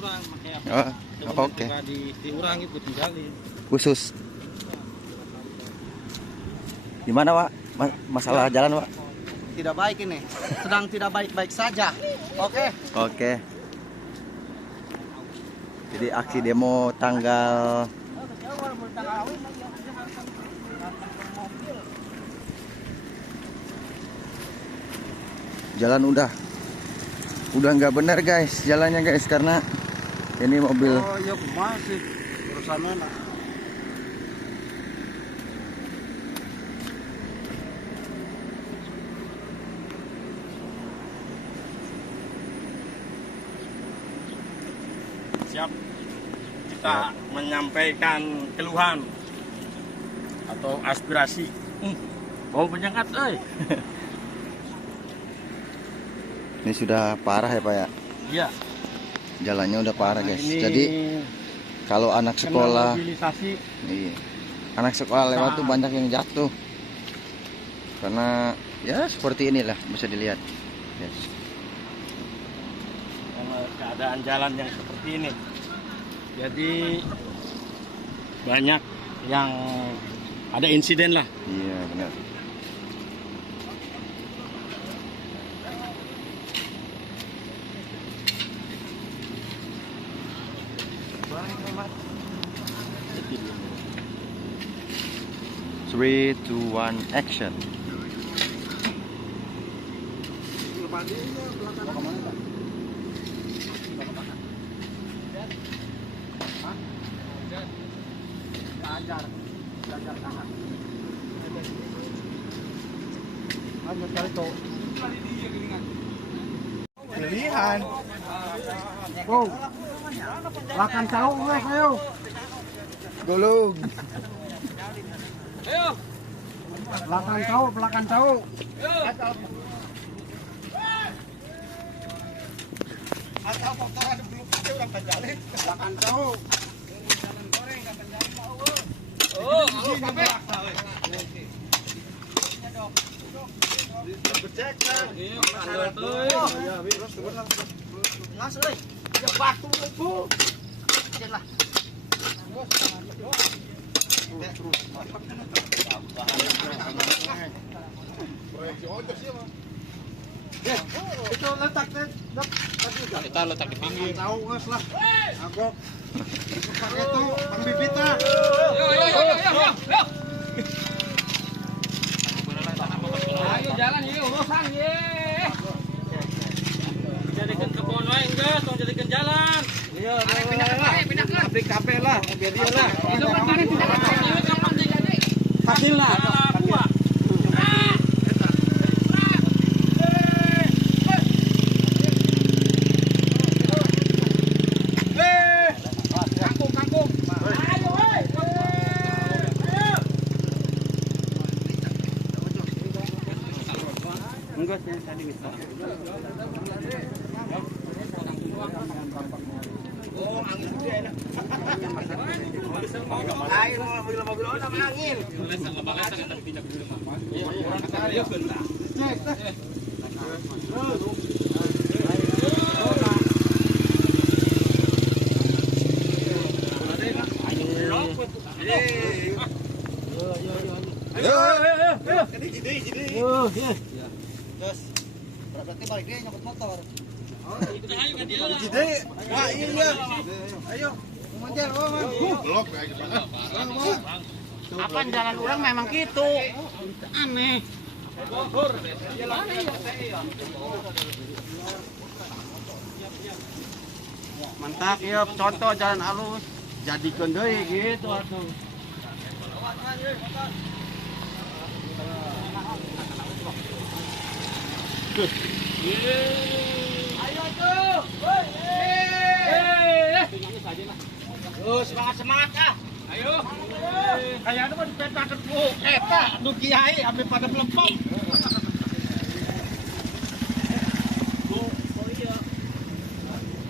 orang makanya Oke. diurangi buat tinggalin. Khusus. Gimana, Pak? Masalah jalan, Pak? Tidak baik ini. Sedang tidak baik-baik saja. Oke. Oke. Jadi aksi demo tanggal jalan udah nggak benar guys jalannya guys karena ini mobil. Oh iya masih urusan mana? Siap. Kita menyampaikan keluhan atau aspirasi. Bau penyengat, Ini sudah parah ya Pak ya. Iya. Jalannya udah parah guys. Ini Jadi kalau anak sekolah, mobilisasi. iya, anak sekolah lewat tuh banyak yang jatuh. Karena ya seperti inilah bisa dilihat. Yes. Karena keadaan jalan yang seperti ini. Jadi banyak yang ada insiden lah. Iya benar. Three, two, one, action. Pilihan. Wow. Makan tahu guys, ayo. Gulung. Ayo. Belakang tahu. Atau motoran belum ada orang penjalin. Belakang tahu. Oh, halo kape. Bercekan. Iya, tanggal tuh. Ngas euy. Ya batu Bu. Lah. Itu letak kita letak di pinggir. Tahu ngas lah. Aku pakai itu Bang Bibita. Ayo jalan ini urusan ye. Jadikan kebun wae enggak, tong jadikan jalan. Iya, pindah ke pabrik kafe lah, biar dia lah. Itu kan kemarin pindah kapan jadi? Hasil lah. Enggak sih tadi bisa. Oh, angin gede enak. Ayo mobil sama angin. Berarti balik dia nyebut motor. Jadi, iya. Ayo, manjal, blok Apaan jalan orang memang gitu. Aneh. mantap ya, contoh jalan halus. Jadikan deui gitu atuh. Ayo tuh. Semangat ah. Ayo. Kayaknya mah dipetakeun ku eta nu kiai ame pada melepok.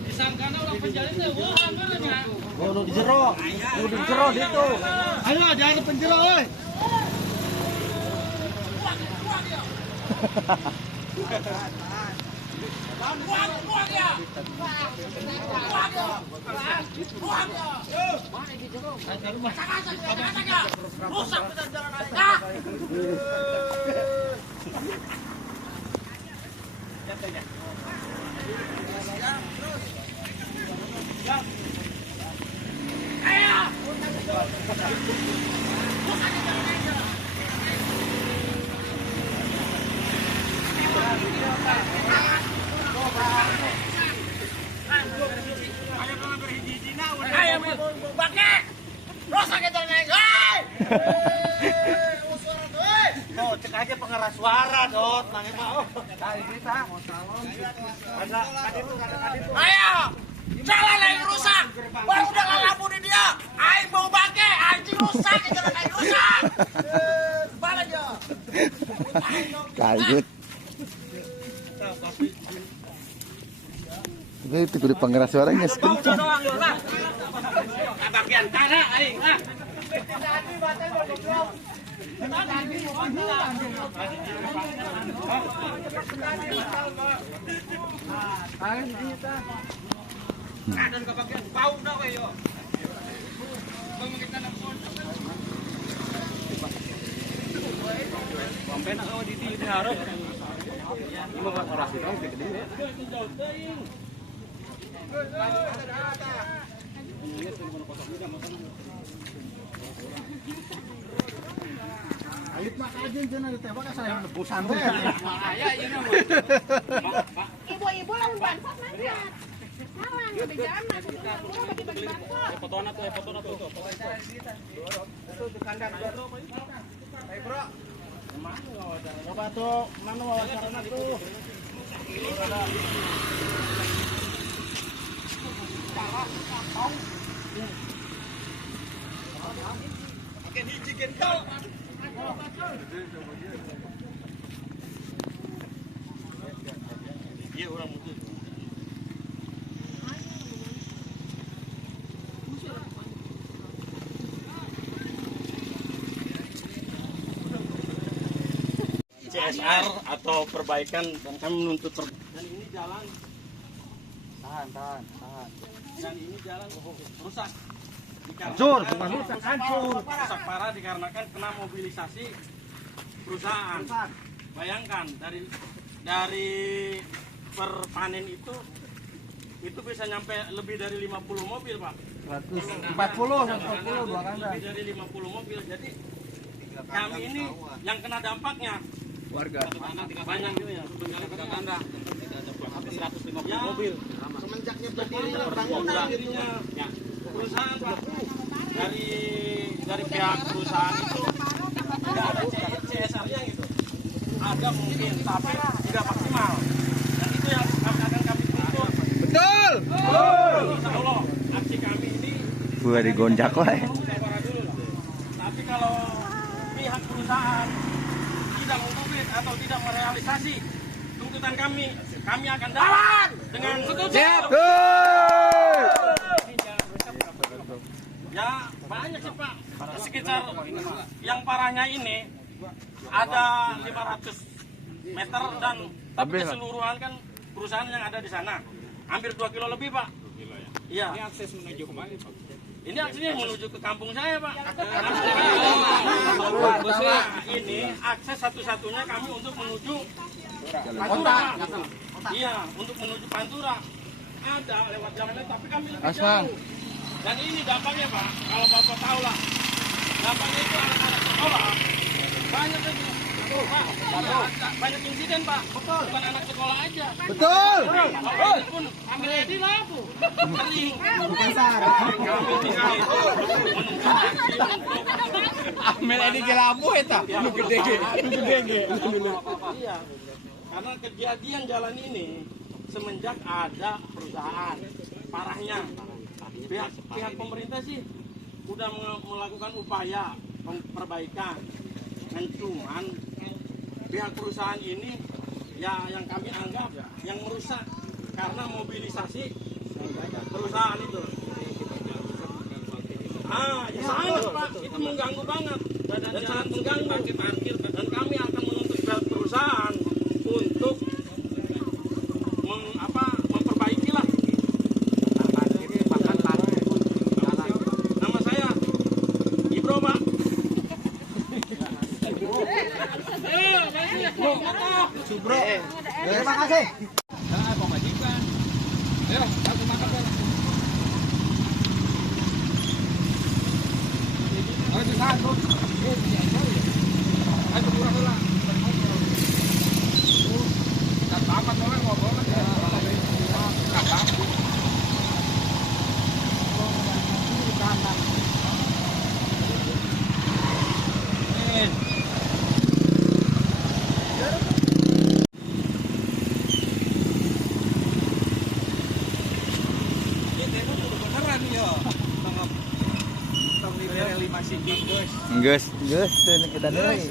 Disangkana orang penjara teh wuhan mana nya. Oh, nu di jero. Nu di jero ditu. Ayo jangan di penjara euy. Oh, cek aja pengeras suara, Dot. Nangis mau. Tadi kita mau salon. Ayo! Jalan yang rusak. Baru udah lampu di dia. Aing mau bangke, anjing rusak, jalan yang rusak. Balik ya. Kaget. Itu kudu pengeras suaranya sekencang. Bagian tanah aing. Dan kebagian bau dah we yo. Sampai nak di harap. Ini mau orasi dong gede. Alit mak aja jangan ditembak saya nebusan teh. Aya ieu mah. Ibu-ibu lamun bansot mangkat. Salah, di jalan mah kudu bagi-bagi bansot. Fotona tuh. Itu di kandang baru. Hai bro. Coba tuh mana wawancara tuh. Makin hiji gentol. Iya orang mutu. CSR atau perbaikan dan kami menuntut dan ini jalan tahan. Dan ini jalan rusak. Hancur, bukan rusak, hancur. Rusak parah dikarenakan kena mobilisasi perusahaan. Bayangkan dari per panen itu bisa nyampe lebih dari 50 mobil, Pak. 140 dua kandang. Lebih dari 50 mobil. Jadi kami ini yang kena dampaknya Warga. banyak juga ya. Tiga kandang. Hampir 150 mobil. Semenjaknya Berdirinya perusahaan, Pak. Dari pihak perusahaan itu tidak ada CSR-nya gitu. Ada mungkin, tapi tidak maksimal. Dan itu yang akan kami tuntut. Betul. Insya Allah, aksi kami ini Gua digonjak lah. tapi kalau pihak perusahaan tidak mengkubit atau tidak merealisasi tuntutan kami akan jalan dengan Siap. ya banyak sih Pak. Sekitar yang parahnya ini ada 500 meter dan tapi keseluruhan kan perusahaan yang ada di sana hampir 2 kilo lebih Pak. Iya. Ini akses menuju kemana Pak? Ini aksesnya menuju ke kampung saya Pak. Ini akses satu-satunya kami untuk menuju Pantura. Iya, untuk menuju Pantura. Ada lewat jalan tapi kami lebih jauh. Dan ini dampaknya Pak, kalau Bapak tahu lah, dampaknya itu anak-anak sekolah banyak itu. Pak, banyak insiden Pak, bukan anak sekolah aja. Betul. Bapak pun ambil di lampu, kering. Bukan sarah. Kami di sini itu Amel ini ke lampu eta. Lu gede. Iya, karena kejadian jalan ini semenjak ada perusahaan, parahnya pihak pemerintah sih udah melakukan upaya perbaikan, dan cuman pihak perusahaan ini ya yang kami anggap yang merusak karena mobilisasi perusahaan itu. Ya sangat Pak, itu mengganggu banget dan sangat mengganggu dan kami akan menuntut pihak perusahaan untuk Terima kasih. Geus teu kita deui.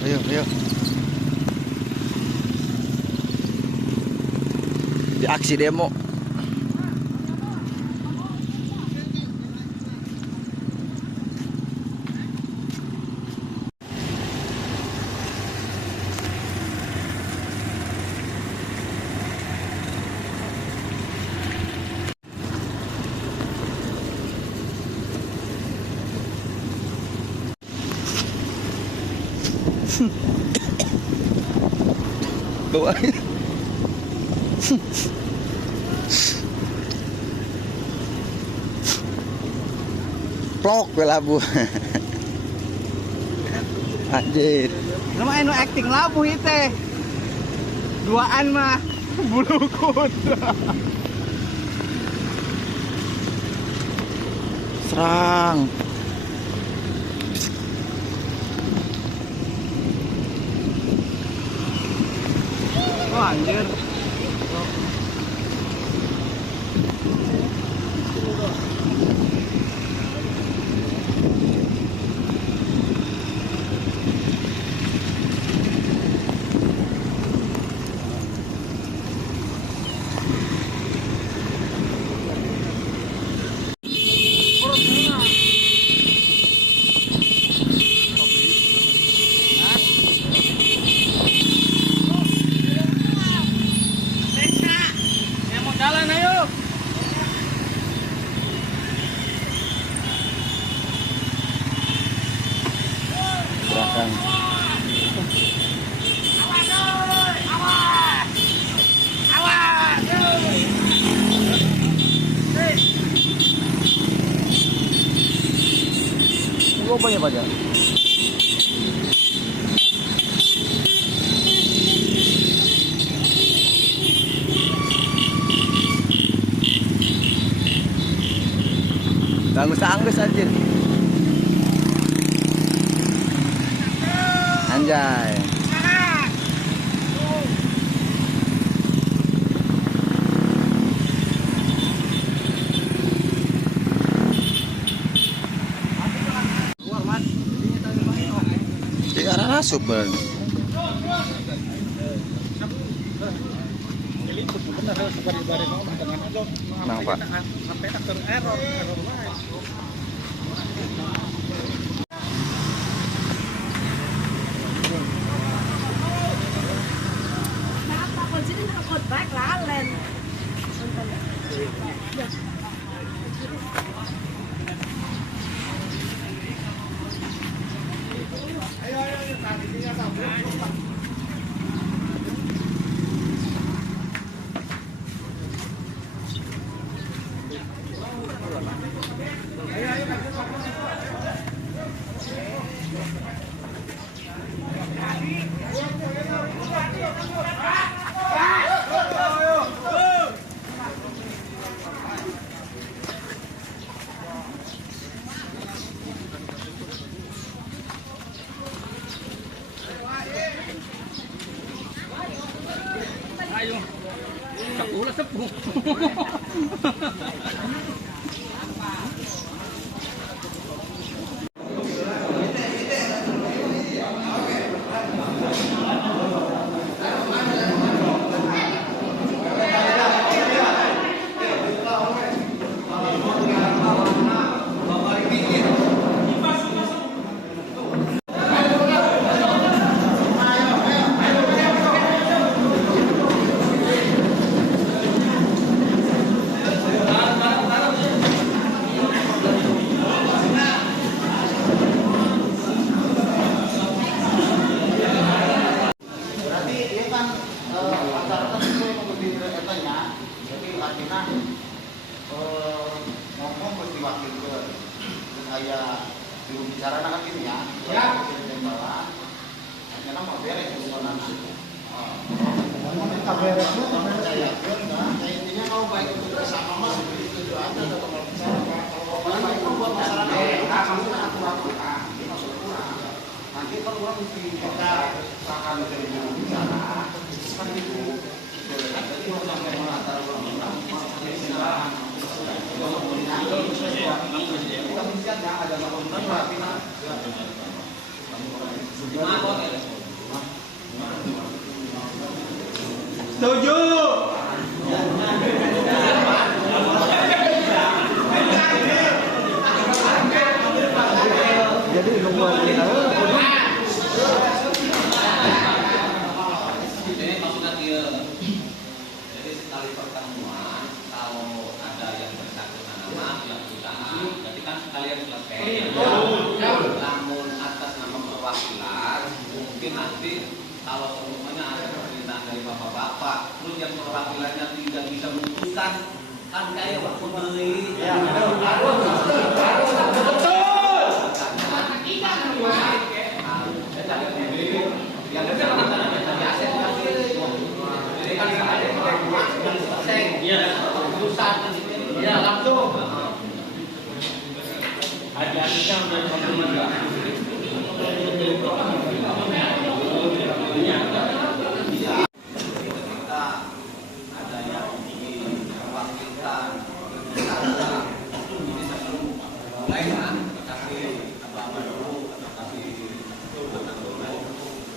Ayo. Di aksi demo. Bawa. Plok labu. Anjir. Lumayan acting labu itu. Duaan mah bulukut. Serang. Oh anjir. Belakang. Gua banyak aja. Tanggus anjir. Anjay. Di arah super. Nang Pak. Kod baik lalen. saya belum bicara dengan gini ya. Ya. Bawah. Hanya mau beres urusan kita beres saya intinya kalau baik untuk bersama mas itu aja kalau bicara kalau baik buat masyarakat kamu kan aturan masuk kurang nanti kalau orang mesti kita akan menjadi bicara kan itu jadi sampai antara orang kita mesti ada setuju. Jadi membuat kita jadi maksudnya dia jadi sekali pertemuan kalau ada yang bersangkutan nama yang usaha jadi kan sekalian selesai namun atas nama perwakilan mungkin nanti kalau semuanya ada permintaan dari bapak-bapak terus yang perwakilannya tidak bisa memutuskan kan kayak waktu beli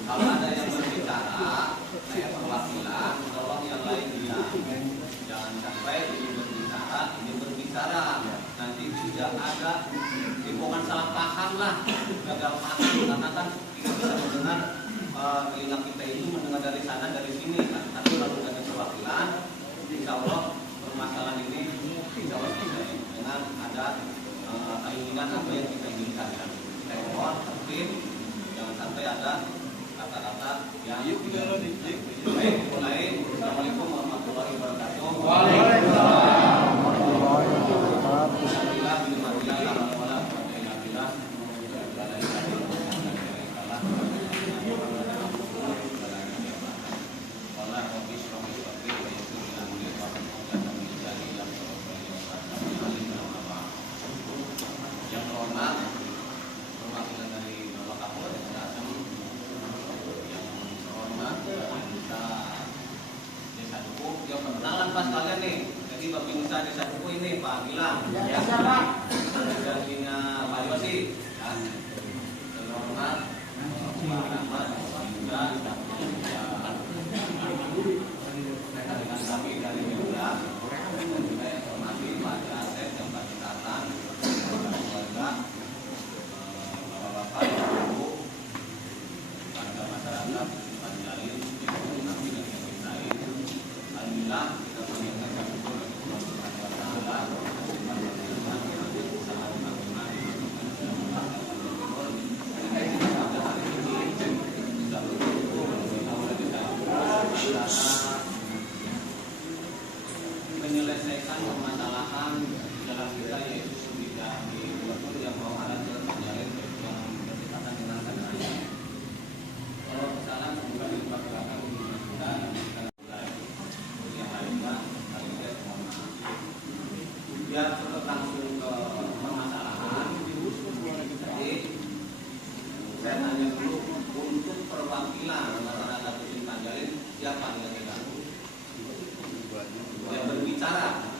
kalau ada yang berbicara, saya perwakilan, tolong yang lain bilang, jangan sampai ini berbicara, nanti tidak ada timbungan salah paham lah, gagal paham, karena kan kita bisa mendengar telinga kita itu mendengar dari sana dari sini, kan? Tapi kalau ada perwakilan, insya Allah permasalahan ini insya Allah selesai dengan ada keinginan apa yang kita inginkan. Saya mohon tertib, jangan sampai ada kata-kata yang baik. Mulai. Assalamualaikum warahmatullahi wabarakatuh. Waalaikumsalam warahmatullahi yang terhormat perwakilan dari Bapak Kapolres Desa Duku, yang perkenalan pas kalian nih. Jadi Bapinsa Desa Duku ini Pak Gilang, ya siapa? Gantinya Pak Yosi, dan terhormat Pak Rahmat, juga dengan kami dari Jogja, dan juga yang hormati Pak Asep yang Pak Tatan, keluarga, bapak-bapak, ibu, warga masyarakat. Alhamdulillah kita panjangkan menyelesaikan permasalahan dalam kita yaitu tidak dibuat yang mau ada terjalin yang berdekatan dengan saudara. Kalau kesalahan bukan diperkirakan kita biar cepat langsung ke permasalahan. Jadi saya tanya dulu untuk perwakilan masyarakat Dusun Panjalin siapa yang diganggu? Yang berbicara.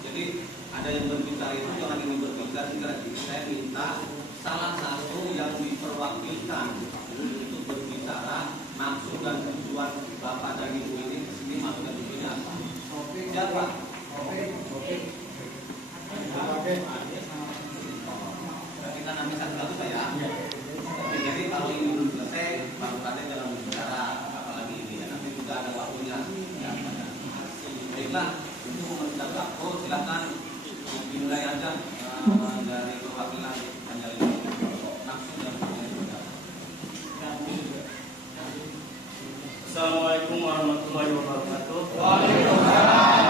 Jadi ada yang berbicara itu jangan ini berbicara. Saya minta salah satu yang diperwakilkan untuk berbicara maksud dan tujuan bapak dan ibu ini kesini maksud dan tujuannya apa? Siapa? Berarti kan nanti satu saya. Jadi kalau ini belum selesai, baru kalian jangan berbicara apalagi ini. Nanti juga ada waktunya. Baiklah, itu menurut aku silakan dimulai aja dari perwakilan Panjalin maksud dan tujuannya. Assalamualaikum warahmatullahi wabarakatuh. Waalaikumsalam.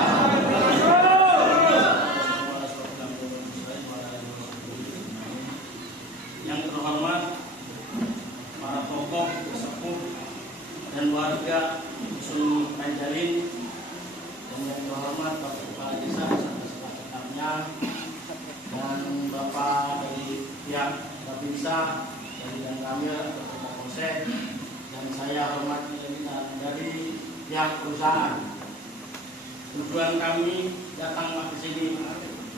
tokoh, sesepuh, dan warga Dusun Panjalin, dan yang terhormat Bapak Kepala Desa beserta sekretarisnya, dan Bapak dari pihak Babinsa, dari Dan Kamil atau Polsek, dan saya hormati dari pihak perusahaan. Tujuan kami datang ke sini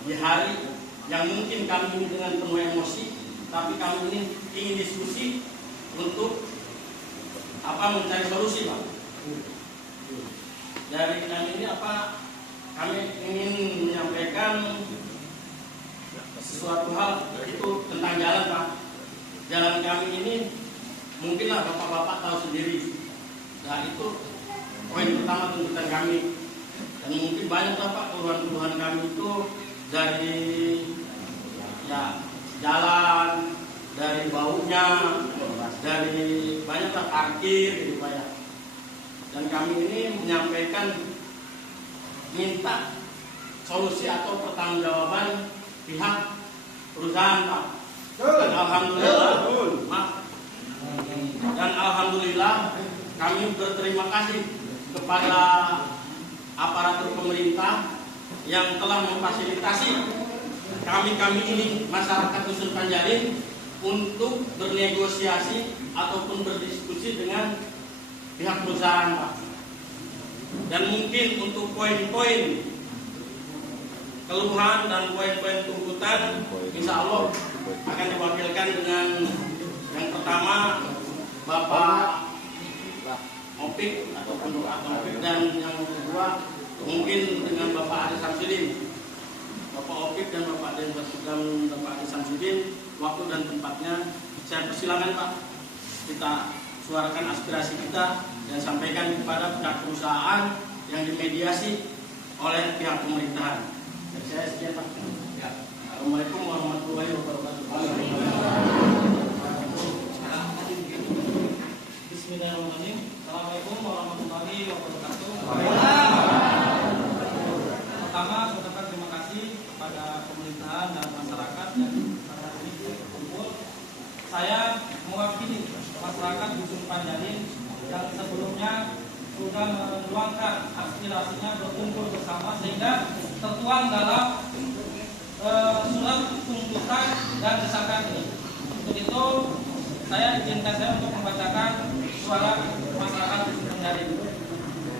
di hari yang mungkin kami ini dengan penuh emosi, tapi kami ini ingin diskusi untuk mencari solusi, Pak. Dari kami ini kami ingin menyampaikan sesuatu hal itu tentang jalan, Pak. Jalan kami ini mungkinlah bapak-bapak tahu sendiri. Nah, itu poin pertama tuntutan kami. Dan mungkin banyak Pak keluhan-keluhan kami itu dari jalan, dari baunya, dari banyaklah parkir gitu Pak ya. Dan kami ini menyampaikan minta solusi atau pertanggungjawaban pihak perusahaan, Pak. Dan alhamdulillah kami berterima kasih kepada aparatur pemerintah yang telah memfasilitasi kami ini masyarakat Dusun Panjalin untuk bernegosiasi ataupun berdiskusi dengan pihak perusahaan, Pak. Dan mungkin untuk poin-poin keluhan dan poin-poin tuntutan, insya Allah akan diwakilkan dengan yang pertama Bapak Opik ataupun Bapak Opik, dan yang kedua mungkin dengan Bapak Ade Samsudin. Bapak Opik dan Bapak Ade Samsudin, waktu dan tempatnya saya persilakan, Pak. Kita suarakan aspirasi kita dan sampaikan kepada pihak perusahaan yang dimediasi oleh pihak pemerintahan. Dari saya sekian, Pak. Assalamualaikum warahmatullahi wabarakatuh. Bismillahirrahmanirrahim. Assalamualaikum warahmatullahi wabarakatuh. Pertama, saya ucapkan terima kasih kepada pemerintahan dan masyarakat yang berkumpul. Saya mewakili masyarakat Dusun Panjalin yang sebelumnya sudah meluangkan aspirasinya berkumpul bersama sehingga tertuang dalam surat tuntutan dan desakan ini. Untuk itu saya izinkan saya untuk membacakan suara masyarakat Dusun Panjalin.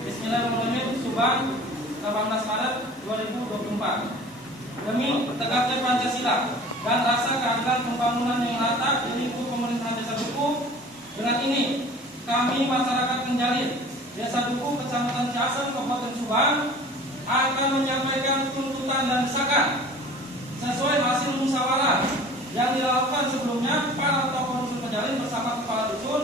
Bismillahirrahmanirrahim. Subang, 18 Maret 2024. Demi tegaknya Pancasila dan rasa keadilan pembangunan yang rata di lingkup pemerintahan Desa Duku, dengan ini kami masyarakat Panjalin, Desa Duku, Kecamatan Ciasem, Kabupaten Subang, akan menyampaikan tuntutan dan desakan sesuai hasil musyawarah yang dilakukan sebelumnya para tokoh Dusun Panjalin bersama kepala dusun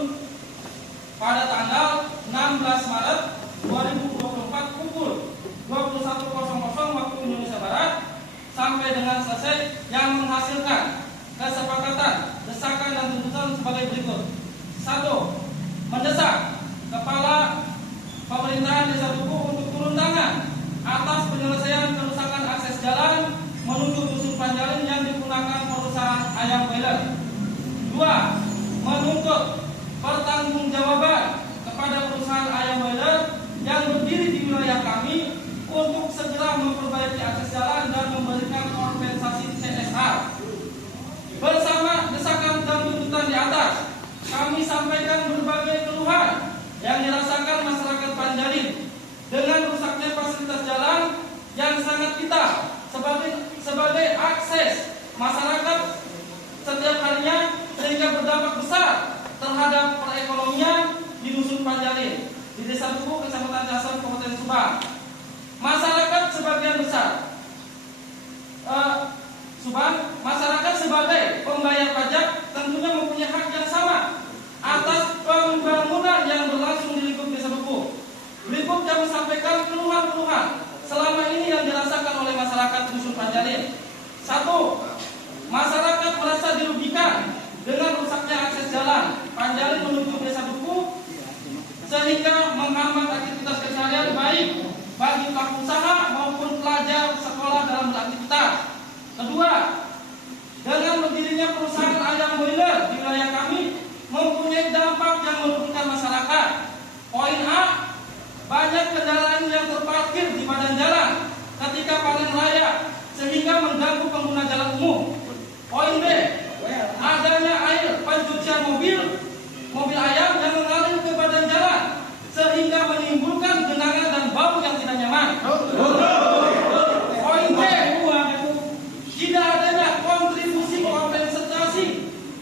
pada tanggal 16 Maret 2024 pukul 21.00 waktu Indonesia Barat sampai dengan selesai, yang menghasilkan kesepakatan, desakan dan tuntutan sebagai berikut. 1. Mendesak Kepala Pemerintahan Desa Duku untuk turun tangan atas penyelesaian kerusakan akses jalan menuju Dusun Panjalin yang digunakan perusahaan ayam boiler. 2. Menuntut pertanggungjawaban kepada perusahaan ayam boiler yang berdiri di wilayah kami untuk segera memperbaiki akses jalan dan memberikan kompensasi CSR. Bersama desakan dan tuntutan di atas, kami sampaikan berbagai keluhan yang dirasakan masyarakat Panjalin dengan rusaknya fasilitas jalan yang sangat vital sebagai akses masyarakat setiap harinya, sehingga berdampak besar terhadap perekonomian di Dusun Panjalin di Desa Duku, Kecamatan Ciasem, Kabupaten Subang. Masyarakat sebagian besar masyarakat sebagai pembayar pajak tentunya mempunyai hak yang sama atas pembangunan yang berlangsung di lingkup Desa Duku. Berikut kami sampaikan keluhan-keluhan selama ini yang dirasakan oleh masyarakat Dusun Panjalin. 1. Masyarakat merasa dirugikan dengan rusaknya akses jalan Panjalin menuju Desa Duku sehingga menghambat aktivitas keseharian baik bagi pelaku usaha maupun pelajar sekolah dalam beraktivitas. 2. Dengan berdirinya perusahaan ayam boiler di wilayah kami mempunyai dampak yang keselamatan masyarakat. Poin A, banyak kendaraan yang terparkir di badan jalan ketika panen raya sehingga mengganggu pengguna jalan umum. Poin B, adanya air pencucian mobil ayam yang mengalir ke badan jalan sehingga menimbulkan genangan dan bau yang tidak nyaman. Poin B, tidak adanya kontribusi kompensasi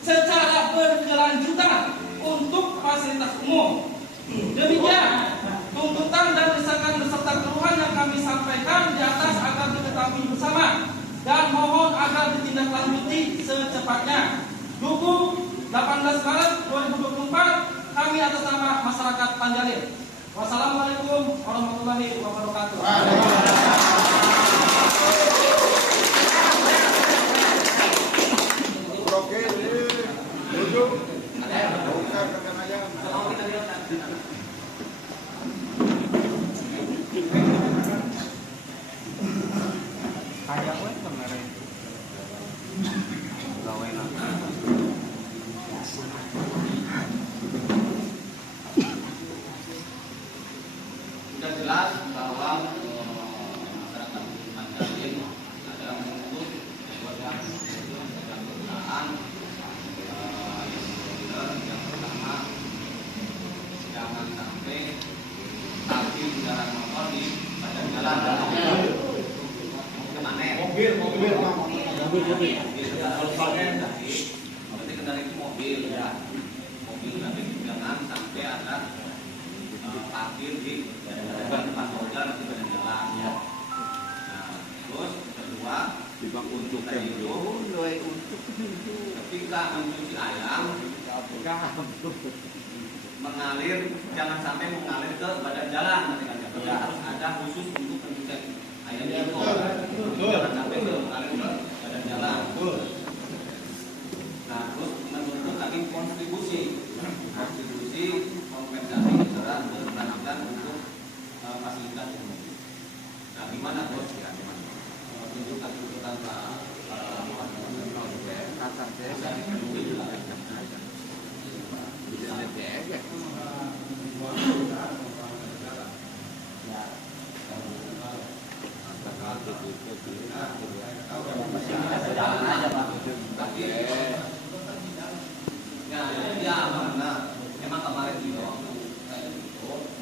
secara berkelanjutan untuk fasilitas umum. Demikian tuntutan dan desakan beserta keluhan yang kami sampaikan di atas agar diketahui bersama dan mohon agar ditindaklanjuti secepatnya. Dukung 18 Maret 2024 kami atas nama masyarakat Panjalin. Wassalamualaikum warahmatullahi wabarakatuh. Sudah jelas bahwa masyarakat Panjalin adalah menuntut perusahaan yang pertama, jangan sampai parkir kendaraan motor di badan jalan. Mobil. Berarti kendaraan itu mobil ya. Mobil nanti jangan sampai ada parkir di tempat motor di badan jalan. Nah, terus kedua, untuk tadi itu ketika mencuci ayam mengalir, jangan sampai mengalir ke badan jalan. Harus ada khusus untuk pencucian ayam itu. Jangan sampai mengalir ke badan jalan. Nah, terus menuntut lagi kontribusi kompensasi secara berkelanjutan untuk fasilitas umum. Nah, gimana bos? Tuntutan memang kemarin juga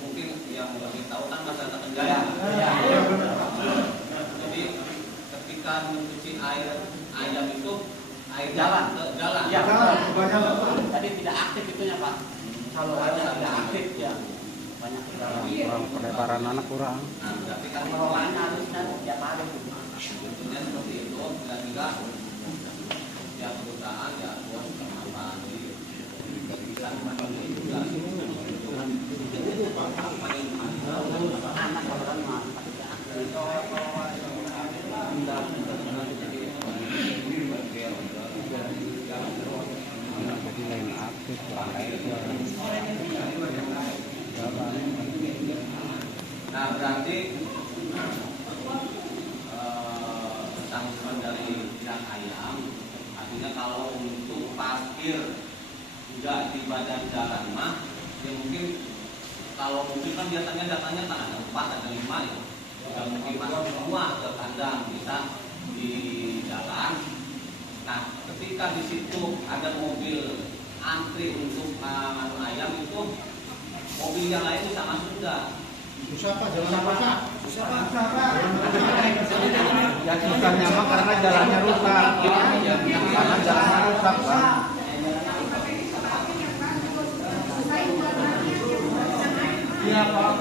mungkin yang lebih tahu kan masyarakat Penjaya. Jadi ketika mencuci ayam itu air jalan ke jalan. Ya, banyak. Tadi tidak aktif itunya Pak. Kalau ada tidak aktif ya banyak kurang pelebaran anak kurang. Nah, berarti kan pengelolaannya harusnya tiap hari. Tentunya seperti itu dan juga ya perusahaan ya bos kenapa bisa anak orang Jadi lain aktif nah berarti tanggungan dari bidang ayam artinya kalau untuk parkir tidak di badan jalan mah ya mungkin kalau mungkin kan biasanya datanya kan ada 4 ada 5 ya tidak mungkin masuk semua ke kandang bisa di jalan. Nah ketika di situ ada mobil antri untuk menganu ayam itu mobil yang lain bisa masuk enggak? Susah Pak, jalan rusak. Susah Pak. Ya susahnya mah karena jalannya rusak. Karena jalannya rusak Pak. Iya Pak.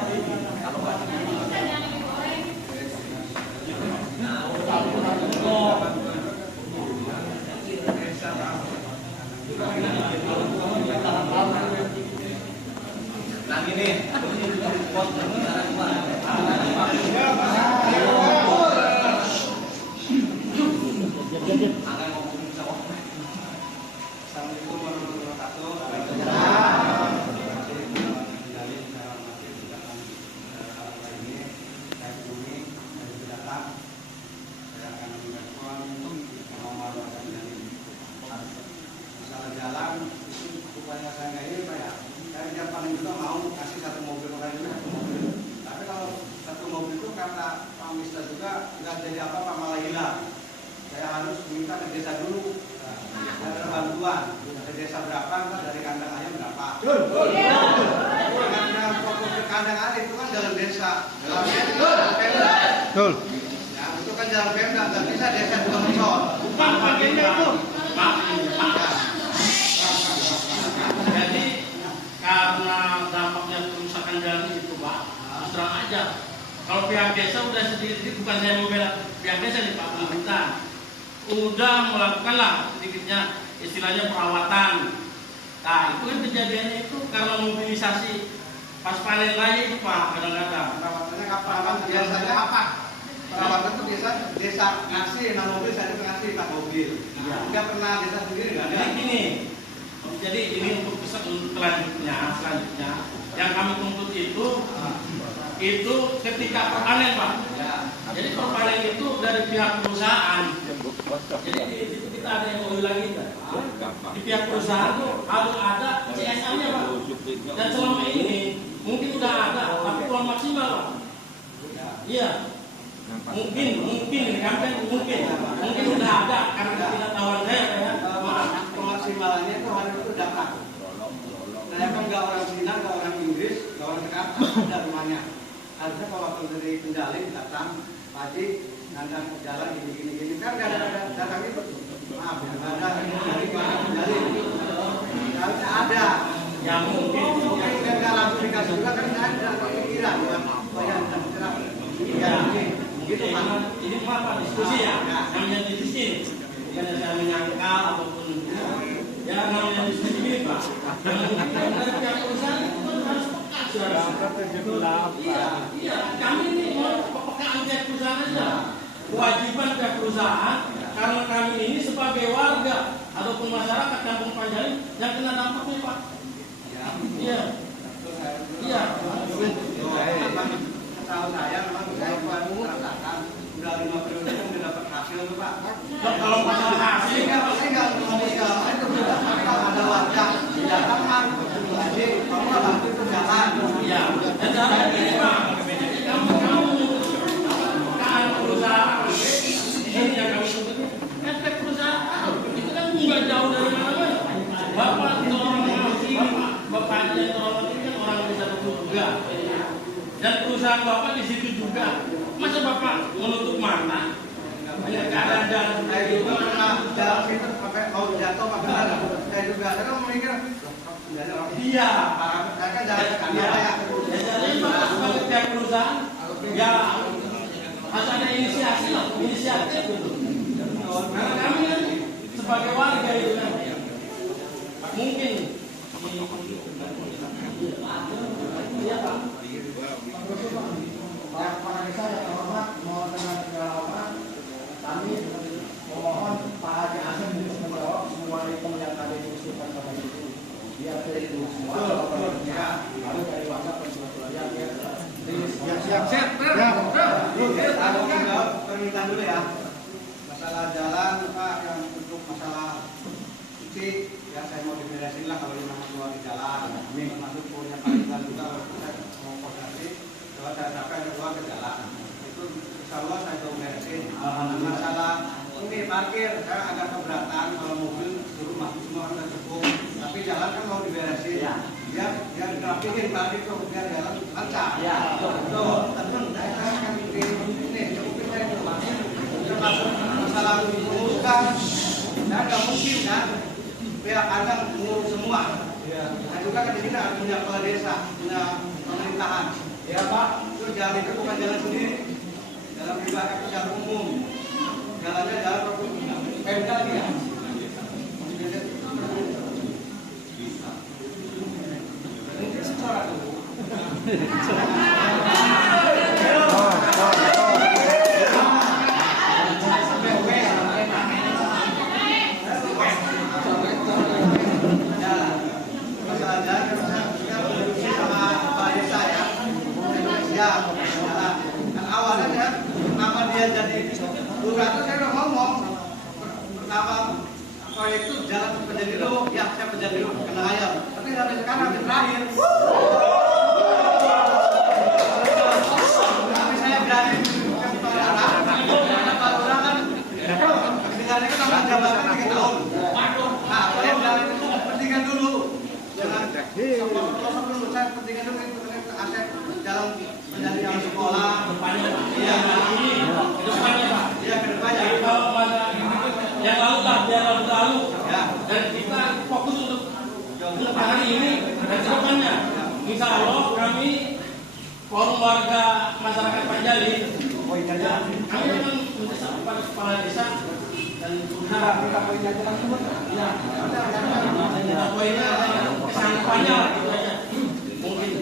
Nah gini, Assalamualaikum warahmatullahi wabarakatuh. Masalah jalan itu upaya saya ini Pak ya. Saya yang paling ketahuan. Dari desa berapa, dari kandang ayam berapa. Dengan fokus ke kandang ayam itu kan jalan desa. Jalan Pemda. Betul. Ya, itu kan jalan Pemda, nggak bisa desa juga mencol. Pak, bagiannya itu. Pak. Jadi karena dampaknya kerusakan jalan itu, Pak, terus terang aja. Kalau pihak desa udah sedikit, bukan saya membela pihak desa nih Pak pemerintah, udah melakukanlah sedikitnya istilahnya perawatan. Nah itu kan kejadiannya itu karena mobilisasi pas panen raya itu Pak, kadang-kadang. Perawatannya kapan? Biasanya apa? Perawatan itu biasa desa ngasih, mobil saya juga ngasih Pak mobil. Nggak pernah desa sendiri nggak ada. Jadi ini untuk selanjutnya yang kami tuntut itu ketika perpanen Pak. Jadi perpanen itu dari pihak perusahaan. Jadi di situ kita ada yang mau bilang kita. Di pihak perusahaan itu harus ada CSR-nya Pak. Dan selama ini mungkin sudah ada, tapi kurang maksimal Pak. Iya. Mungkin ini kan mungkin sudah ada karena tidak tahuan saya ya. Pemaksimalannya itu harus itu data. Saya kan nggak orang Cina, nggak orang Inggris, nggak orang Jakarta, ada rumahnya. Harusnya kalau waktu dari Kendali datang, pagi nandang jalan gini kan nggak ada datang itu. Maaf, nggak ada dari mana Kendali. Harusnya ada. Ya mungkin nggak langsung dikasih juga kan nggak ada pikiran ya. Bayar dan cerah. Ya, gitu Pak. Ini apa diskusi ya? Namanya diskusi. Bukan saya menyangkal ataupun ya namanya diskusi ini Pak. Yang dari pihak perusahaan itu harus peka. Iya. Kami ini mau kepekaan pihak perusahaan aja. Kewajiban pihak perusahaan karena kami ini sebagai warga ataupun masyarakat Kampung Panjalu yang kena dampaknya Pak. Iya. Iya. Tahu saya memang saya merasakan udah 5 periode udah dapat hasil tuh Pak. Kalau masalah hasil Pasti nggak ngomong segala itu sudah. Tapi kalau ada warga datang kan, jadi kamu nggak bantu itu jalan. iya. Dan cara ini Pak, kamu kepekaan perusahaan ini yang kami sebut efek perusahaan itu kan nggak jauh dari mana-mana. Bapak itu orang asing, bapaknya itu orang ini kan orang bisa betul juga. Dan perusahaan bapak di situ juga. Masa bapak menutup mata? Hanya keadaan jalan Saya juga pernah jalan situ sampai mau jatuh apa benar. Saya juga saya kan memikir iya. saya kan jalan ke kanan ya. Jadi bapak sebagai pihak perusahaan ya harus ada inisiasi lah, inisiatif gitu. Karena kami kan sebagai warga itu kan mungkin iya Pak. Yang para desa yang terhormat, mohon dengan segala hormat, kami memohon Pak Haji Hasan untuk menjawab semua itu yang tadi diusulkan kepada itu. Biar itu semua, baru dari warga penjualan yang siap. Aku jawab permintaan dulu ya. Masalah jalan Pak, yang untuk masalah cuci, ya saya mau diberesin lah kalau yang keluar di jalan. Termasuk punya panggilan juga saya mau koordinasi. Kalau saya capek ada keluar ke jalan, itu insya Allah saya coba beresin. Masalah ini parkir, saya agak keberatan kalau mobil suruh masuk semua kan cukup. Tapi jalan kan mau diberesin, biar dirapihin parkir tuh biar jalan lancar. Tuh, teman saya kan ini cukupin saya itu termasuk masalah menguruskan, saya nggak mungkin kan pihak kandang mengurus semua. Saya juga kan di sini punya kepala desa, punya pemerintahan. Ya Pak, itu jalan itu bukan jalan sendiri, jalan pribadi itu jalan umum, jalannya jalan Pemda ya. Mungkin secara dulu. Kan awalnya kenapa dia jadi lurah itu saya udah ngomong pertama proyek itu jalan Penjadilu, ya saya Penjadilu kena ayam, tapi sampai sekarang yang terakhir tapi saya berani ke Pak Lurah kan dengarnya kan nama jabatan 3 tahun. Nah proyek pendidikan itu aset dalam menjadi anak sekolah. Depannya Pak. Iya, ini depannya Pak. Iya, ke depannya. Jadi kalau pada yang lalu lah, biar lalu. Ya. Dan kita fokus untuk hari ini dan kedepannya. Insya Allah kami forum warga masyarakat Panjali. Kami akan mendesak kepada kepala desa dan kita poinnya kita semua. Ya, kita poinnya kesannya gitu aja. Mungkin.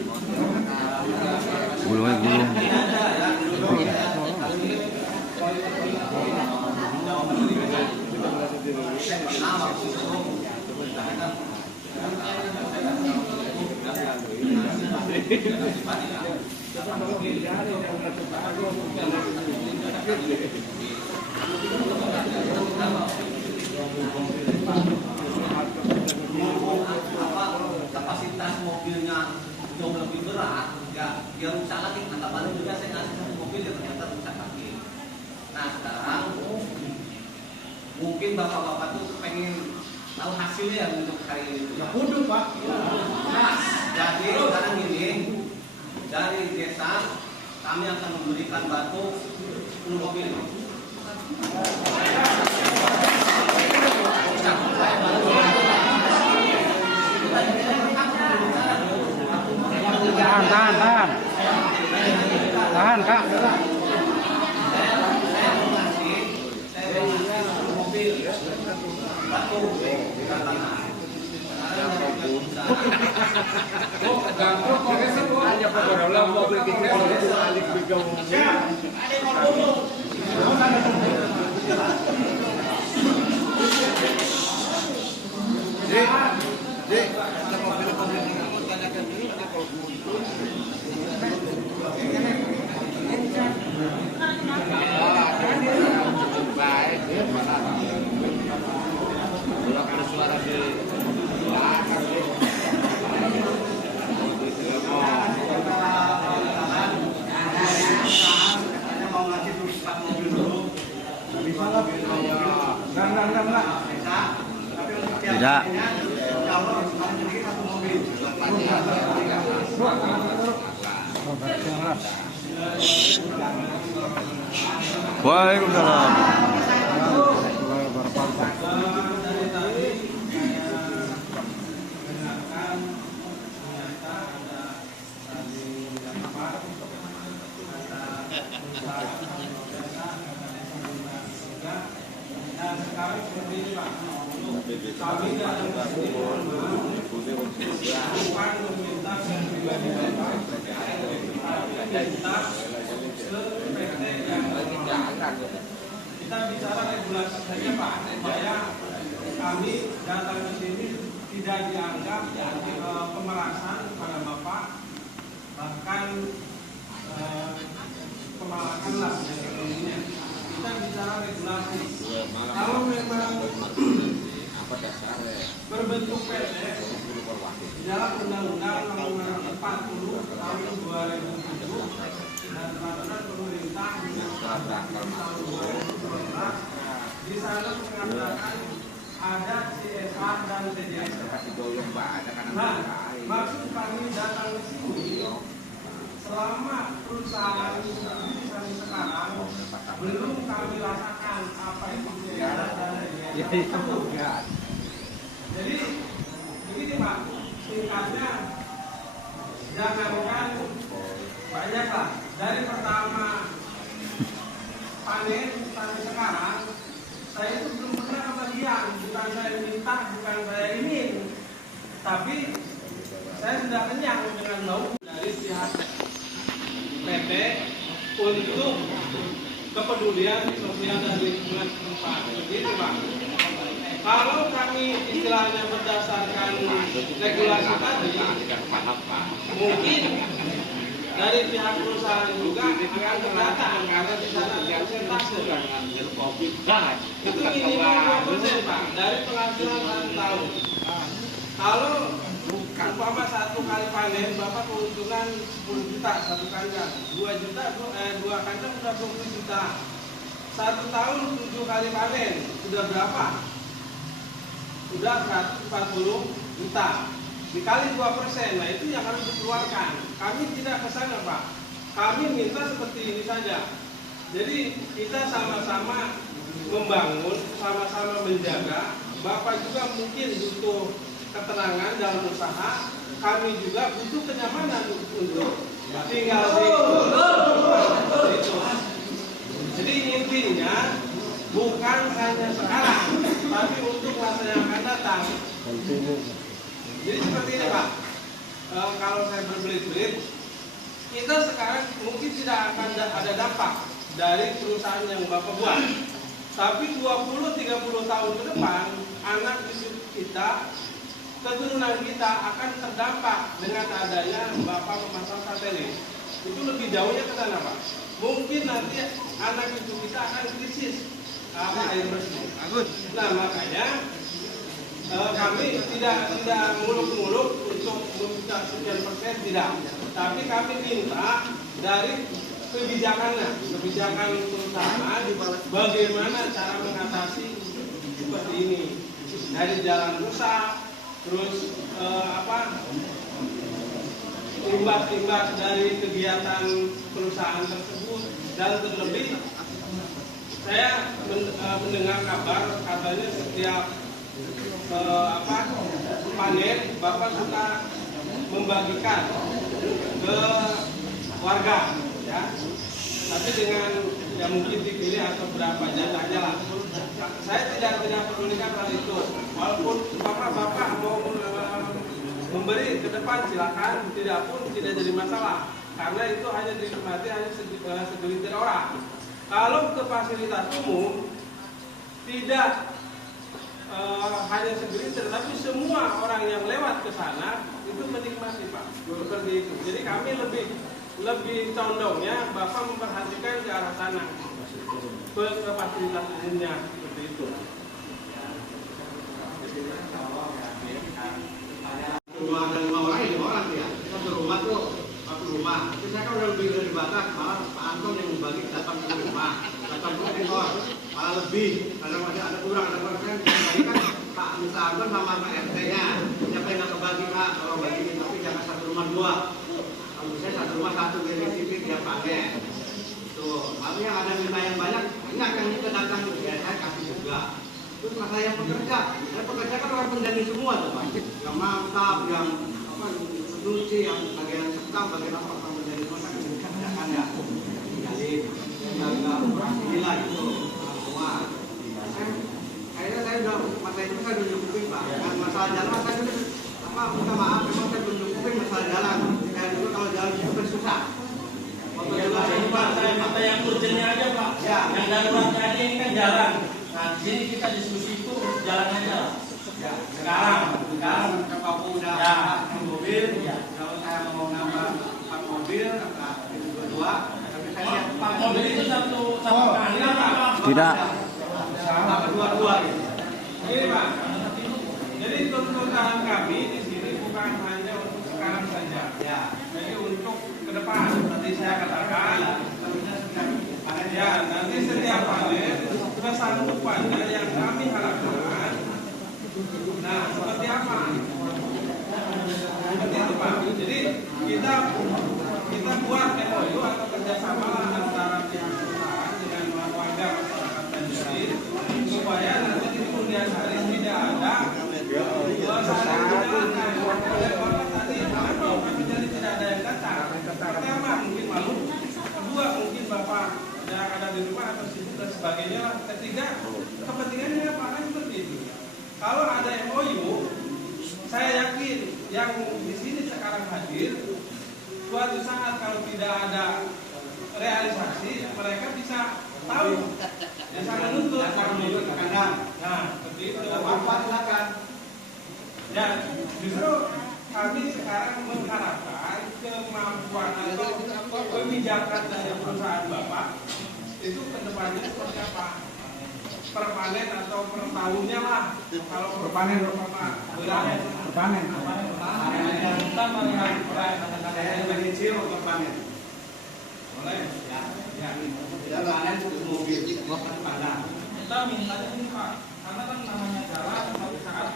Kapasitas mobilnya jauh lebih berat, ya dia rusak lagi. Kata balik juga saya ngasih satu mobil ya ternyata rusak lagi. Nah sekarang mungkin bapak-bapak tuh pengen tahu hasilnya untuk hari ini. Ya kudu Pak. Nah, jadi sekarang ini dari desa kami akan memberikan batu 10 mobil. Tahan Kak. Saya mengasih mobil batu di tanah. Tidak. Waalaikumsalam. Kita bicara regulasi saja Pak, supaya kami datang ke sini tidak dianggap pemerasan kepada Bapak, bahkan pemalakan lah sebagainya. Kita bicara regulasi. Kalau memang berbentuk PT dalam Undang-Undang Nomor 40 Tahun 2007 dan peraturan pemerintah tahun 2012, di sana mengatakan ada CSR dan TJS. Nah, maksud kami datang ke sini selama perusahaan ini sampai sekarang belum kami rasakan apa itu CSR dan TJS. Jadi begini Pak, singkatnya jangankan banyaklah dari pertama panen sampai sekarang saya itu belum pernah kebagian, bukan saya minta, bukan saya ingin, tapi saya sudah kenyang dengan lauk dari pihak PT untuk kepedulian sosial dan lingkungan setempat. Begitu Pak. Kalau kami istilahnya berdasarkan regulasi tadi, mungkin dari pihak perusahaan juga akan keberatan karena di sana ada persentase. Itu minimal 2% Pak dari penghasilan satu tahun. Kalau umpama satu kali panen Bapak keuntungan 10 juta satu kandang, 2 juta dua kandang sudah 20 juta. Satu tahun 7 kali panen sudah berapa? Sudah 140 juta. dikali 2%, nah itu yang harus dikeluarkan. Kami tidak ke sana, Pak. Kami minta seperti ini saja. Jadi kita sama-sama membangun, sama-sama menjaga. Bapak juga mungkin butuh ketenangan dalam usaha, kami juga butuh kenyamanan untuk tinggal di itu. Jadi intinya bukan hanya sekarang, tapi untuk masa yang akan datang. Jadi seperti ini, Pak. Kalau saya berbelit-belit, kita sekarang mungkin tidak akan ada dampak dari perusahaan yang Bapak buat. Tapi 20-30 tahun ke depan, anak cucu kita, keturunan kita akan terdampak dengan adanya Bapak memasang satelit. Itu lebih jauhnya ke sana, Pak. Mungkin nanti anak cucu kita akan krisis air bersih. Nah, makanya kami tidak muluk-muluk untuk meminta sekian persen, tidak. Tapi kami minta dari kebijakan perusahaan bagaimana cara mengatasi seperti ini, dari jalan rusak, terus imbas-imbas dari kegiatan perusahaan tersebut, dan terlebih saya mendengar kabarnya setiap panen Bapak suka membagikan ke warga, ya. Tapi dengan mungkin dipilih atau berapa jatahnya lah. Saya tidak pedulikan hal itu. Walaupun bapak mau memberi ke depan silakan, tidak jadi masalah. Karena itu hanya dinikmati segelintir orang. Kalau ke fasilitas umum tidak hanya segelintir, tapi semua orang yang lewat ke sana itu menikmati, Pak. Seperti itu. Jadi kami lebih condongnya Bapak memperhatikan ke arah sana, ke fasilitas umumnya, seperti itu. Rumah ada 5 orang, ya 5 orang ya. Kita berumah tuh satu rumah. Tapi saya kan udah lebih dari batas, malah Pak Anton yang membagi 80 rumah, 80 ekor, malah lebih. Kadang ada kurang, ada kan dibagikan Pak Mr. Anton sama Pak RT-nya. Siapa yang nggak kebagi, Pak? Kalau bagiin, tapi jangan satu rumah 2. Kalau saya satu rumah 1 dari sini dia pakai. Tuh, tapi yang ada minta yang banyak yang kita datang ya saya kasih juga. Terus masalah yang pekerja, kan orang penjani semua tuh, Pak. Yang mantap, yang produksi, yang bagian sekam, bagian apa orang penjani semua kan dikerjakan ya. Jadi yang inilah itu semua. Kayaknya saya udah masalah itu saya udah nyukupin, Pak. Dan masalah jalan saya minta maaf, memang saya belum nyukupin masalah jalan. Kayak dulu kalau jalan itu susah. Ya, Pak, saya minta yang urgennya aja, Pak. Ya. Yang daruratnya aja ini kan jalan. Nah, di sini kita diskusi itu jalan aja. Ya. Sekarang Pak udah ya, mobil. Ya. Kalau saya mau nambah 4 mobil, dua. Tapi saya lihat 4 mobil itu satu kali, Pak. Tidak. sama dua-dua gitu. Ini, Pak. Jadi tuntutan kami di sini bukan hanya untuk sekarang saja. Ya. Jadi untuk ke depan, tadi saya katakan, ya nanti setiap panen kesanggupannya yang kami harapkan. Nah, seperti apa? Seperti itu, Pak. Jadi kita buat MOU atau kerjasama antara pihak perusahaan dengan warga masyarakat Tanjung, supaya nanti di kemudian hari tidak ada saling menyalahkan oleh orang tadi. Kenapa kami jadi tidak ada yang datang? Pertama mungkin malu, kedua mungkin Bapak yang ada di rumah atau sibuk dan sebagainya. Ketiga, kepentingannya apa kan seperti itu. Kalau ada MOU, saya yakin yang di sini sekarang hadir, suatu saat kalau tidak ada realisasi, mereka bisa tahu, bisa menuntut kami ke kandang. Nah, seperti itu. Apa silakan. Ya, justru kami sekarang mengharapkan kemampuan atau kebijakan dari perusahaan Bapak itu ke depannya seperti apa? Per panen atau per tahunnya lah. Kalau per panen Panen. saya yang kecil per panen. Boleh? Ya. Tidak panen mobil, bukan padang. Kita mintanya ini, Pak, karena kan namanya jalan, suatu saat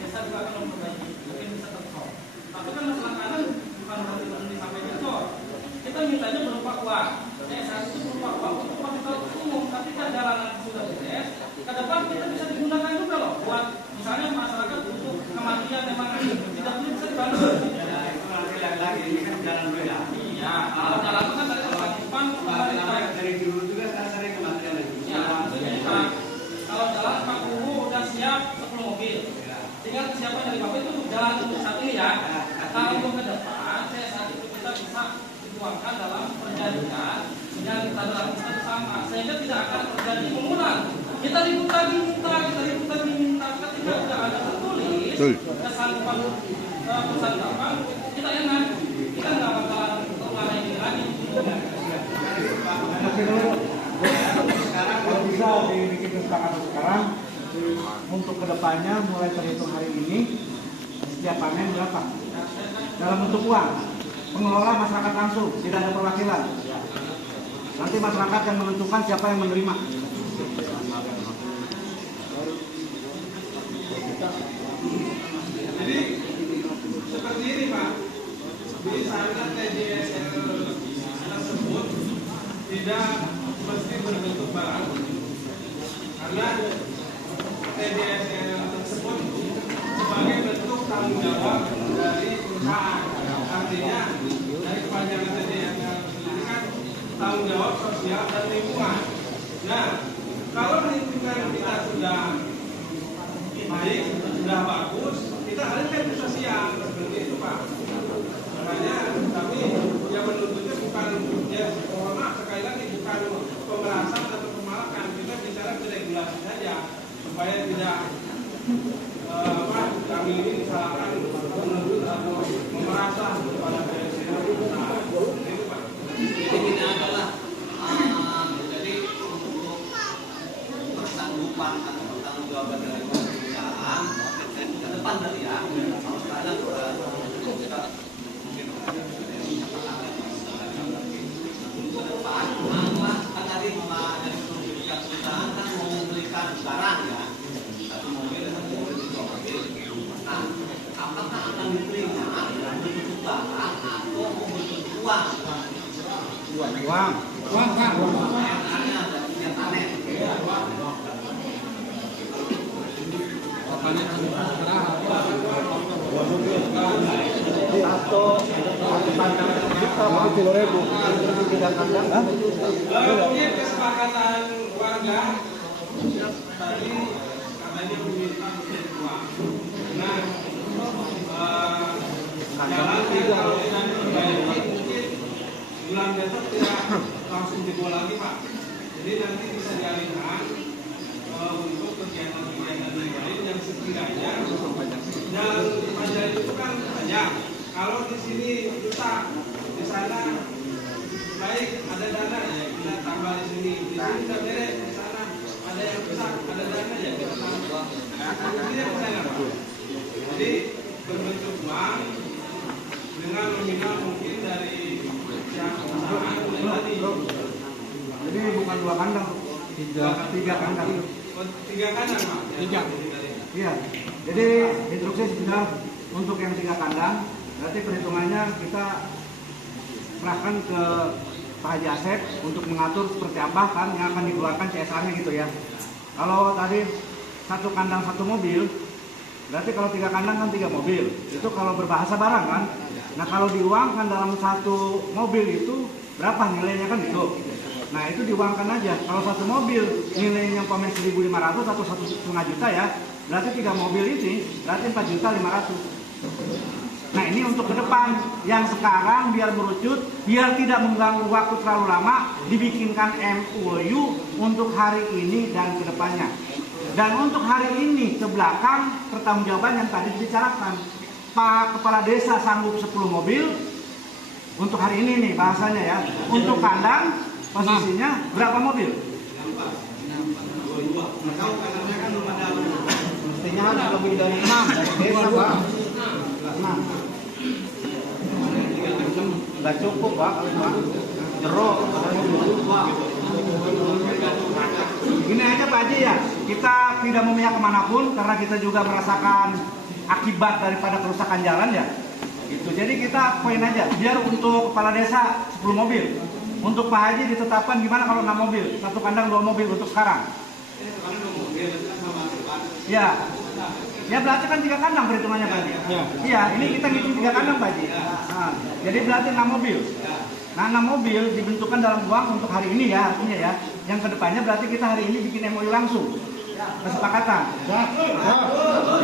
biasa juga kan memperbaiki, mungkin bisa terkop. memang tidak bisa dibantu. Lagi ini kan jalan beda. Ya, kalau jalan itu kan dari depan Dari dulu juga saya sering ke material itu. ya, kalau jalan Pak Guru udah siap 10 mobil. Tinggal kesiapan dari Bapak itu untuk jalan untuk saat ini ya. Kalau untuk ke depan, saya saat itu kita bisa dituangkan dalam perjanjian yang kita dalam kita bersama, sehingga tidak akan terjadi pengulangan. Kita ribut lagi minta, ketika tidak ada tertulis kesanggupan persangkapan, kita enak, kita nggak bakalan terulang ini lagi. Sekarang kalau bisa dibikin kesepakatan sekarang untuk kedepannya mulai terhitung hari ini setiap panen berapa dalam bentuk uang, pengelola masyarakat langsung, tidak ada perwakilan, nanti masyarakat yang menentukan siapa yang menerima. Jadi seperti ini Pak, misalnya TDSL tersebut tidak mesti berbentuk barang, karena TDSL tersebut sebagai bentuk tanggung jawab dari perusahaan. Artinya dari kepanjangan TDSL ini kan tanggung jawab sosial dan lingkungan. Nah, kalau lingkungan kita sudah baik, sudah bagus, kita harus kan sosial seperti itu Pak. Makanya kami yang menuntutnya bukan ya, mohon maaf sekali lagi bukan pemerasan atau pemalakan, kita bicara ke regulasi saja supaya tidak kami ini misalkan menuntut atau memerasa kepada PSN. Nah, itu Pak. Jadi ini adalah jadi untuk persanggupan atau pertanggungjawaban dari perusahaan ke depan tadi ya. Kalau sekarang kita mungkin untuk ke depan, kan tadi dari perusahaan kan mau membelikan barang ya, satu mobil dua mobil. Nah, apakah akan diterima bentuk barang atau mau bentuk uang? Uang kan? Mungkin kesepakatan warga tadi katanya meminta uang. Nah, jalannya kalau tidak diperbaiki mungkin bulan besok tidak langsung dibawa lagi Pak. Jadi nanti bisa dialihkan untuk kegiatan-kegiatan yang lain yang sekiranya jalan panjang itu kan banyak. Kalau di sini rusak, di sana baik ada dana ya kita tambah di sini tidak beres, di sana ada yang rusak, ada dana ya kita tambah. Ini yang saya Pak. Jadi berbentuk uang dengan nominal mungkin dari pihak perusahaan tadi. Jadi bukan 2 kandang, 3 kandang. 3 kandang Pak. 3. Iya. Jadi instruksi sudah untuk yang 3 kandang. Berarti perhitungannya kita serahkan ke Pak Haji Asep untuk mengatur seperti apa kan yang akan dikeluarkan CSR-nya gitu ya. Kalau tadi 1 kandang 1 mobil, berarti kalau 3 kandang kan 3 mobil. Itu kalau berbahasa barang kan. Nah kalau diuangkan dalam 1 mobil itu berapa nilainya kan gitu. Nah itu diuangkan aja. Kalau 1 mobil nilainya umpamanya 1.500 atau 1,5 juta ya, berarti 3 mobil ini berarti 4.500.000. Nah ini untuk ke depan, yang sekarang biar merucut, biar tidak mengganggu waktu terlalu lama, dibikinkan MOU untuk hari ini dan ke depannya. Dan untuk hari ini ke belakang, pertanggungjawaban yang tadi dibicarakan, Pak Kepala Desa sanggup 10 mobil, untuk hari ini nih bahasanya ya, untuk kandang posisinya berapa mobil? Mestinya ada lebih dari 6 desa Pak. 6. Nggak cukup Pak, jeruk. Gini aja Pak Haji ya, kita tidak memihak kemanapun karena kita juga merasakan akibat daripada kerusakan jalan ya. Gitu. Jadi kita poin aja, biar untuk kepala desa 10 mobil. Untuk Pak Haji ditetapkan gimana kalau 6 mobil, 1 kandang 2 mobil untuk sekarang. Ya. Ya berarti kan 3 kandang perhitungannya Pak. Iya, ini kita ngitung 3 kandang Pak. Nah, jadi berarti 6 mobil. Nah 6 mobil dibentukkan dalam uang untuk hari ini ya, artinya ya. Yang kedepannya berarti kita hari ini bikin MOU langsung. Kesepakatan. Ya